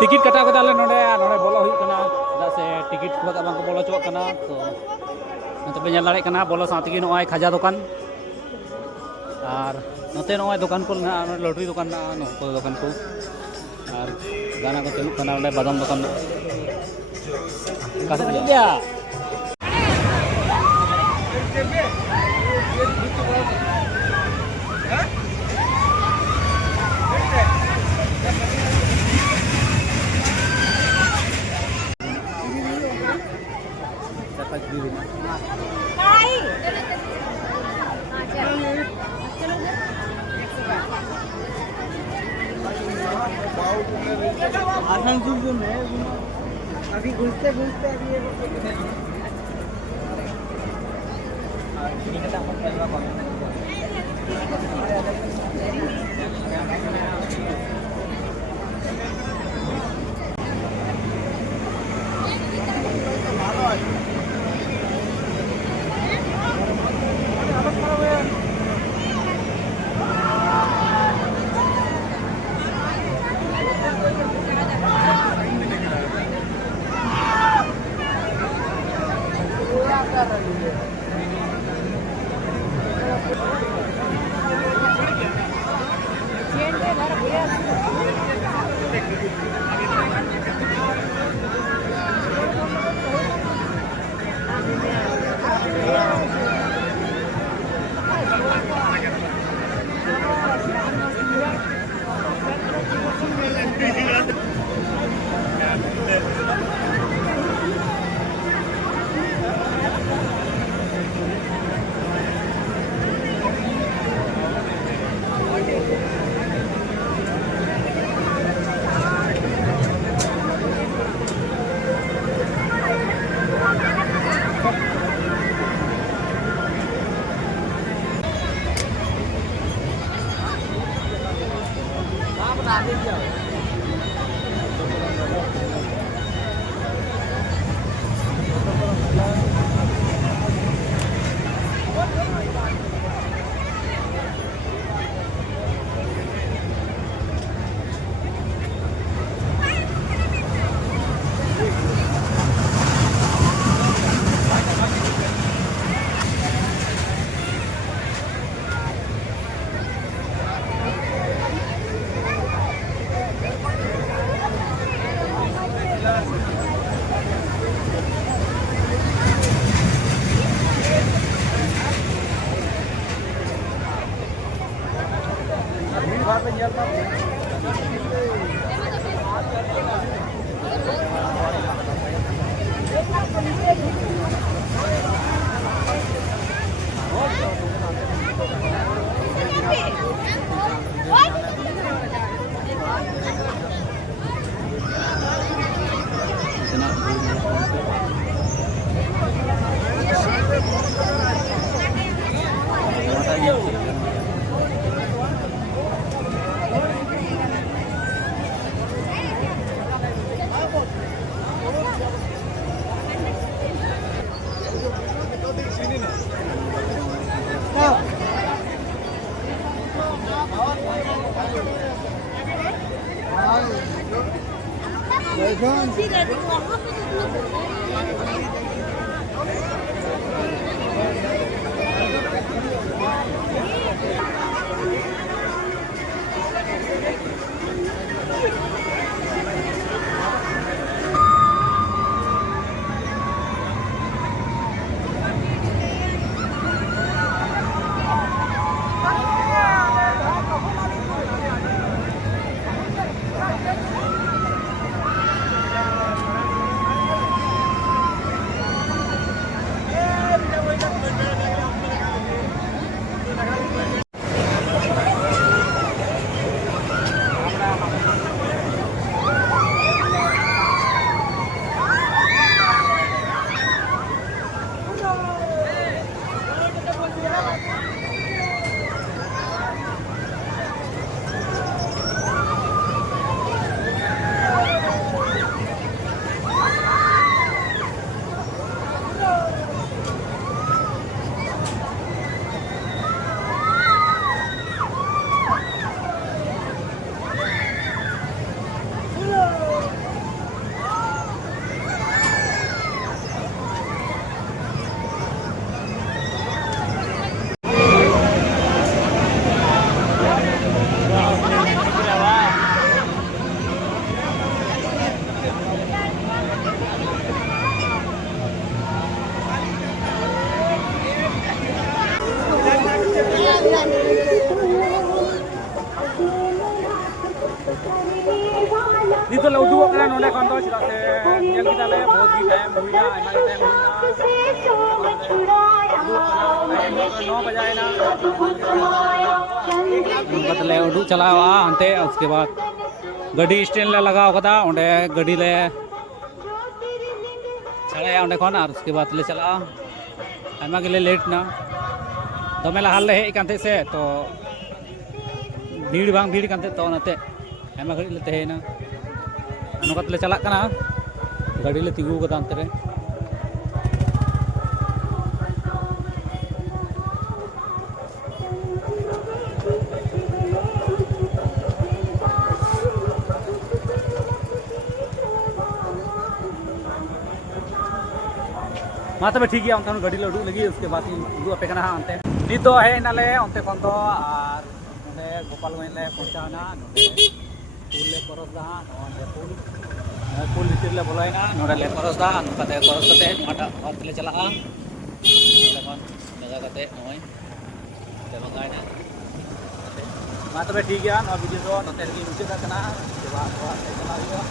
ticket कटा कदा ले नोडे नोडे बोलो हुई कना दा से टिकिट को बा बांको बोलो चो कना तो नते पे nyal दाड़े कना बोलो साथ की नोय खाजा दुकान और नते नोय दुकान को ना लॉटरी दुकान ना नो को दुकान को और गाना को चलू कना नोडे बादाम दुकान का से दिया आसनसोल में अभी घुसते घुसते अभी नितो ले उडुक कना नोडे खन दो चिदा से नेल किदा ले बहुत ही टाइम हुईना आयमा टाइम हुईना 9 बजाए ना बतले उडुक चलावा अंते उसके बाद गाड़ी स्टैंड ले लगाव कदा ओंडे गाड़ी ले चलाया ओंडे खन और उसके बाद ले चला आयमा गेले लेट ना दमे लहाल ले हेज कांते से तो भीड़ बांग भीड़ कांते तो नाते आयमा घड़ी ले तहेना नोकत ले चला कना गाड़ी ले तिगु कदा अंते रे मा तबे ठीक गया उनका गाड़ी ले उडुक लगी उसके बाद उडुक आपे कना अंते नित दो हे नाले अंते खन दो और नोडे गोपालगंज ले पहुंचाना नोडे पुल ले क्रॉस दा नोडे पुल भितर ले बोलायना नोडे ले क्रॉस दा नोकाते क्रॉस कते माटा हॉट ले चला नोडे खन लगा कते नय ते बगायना मा तबे ठीक गया नो वीडियो दो नोते गी मुचाद कना के बाद चला हुआ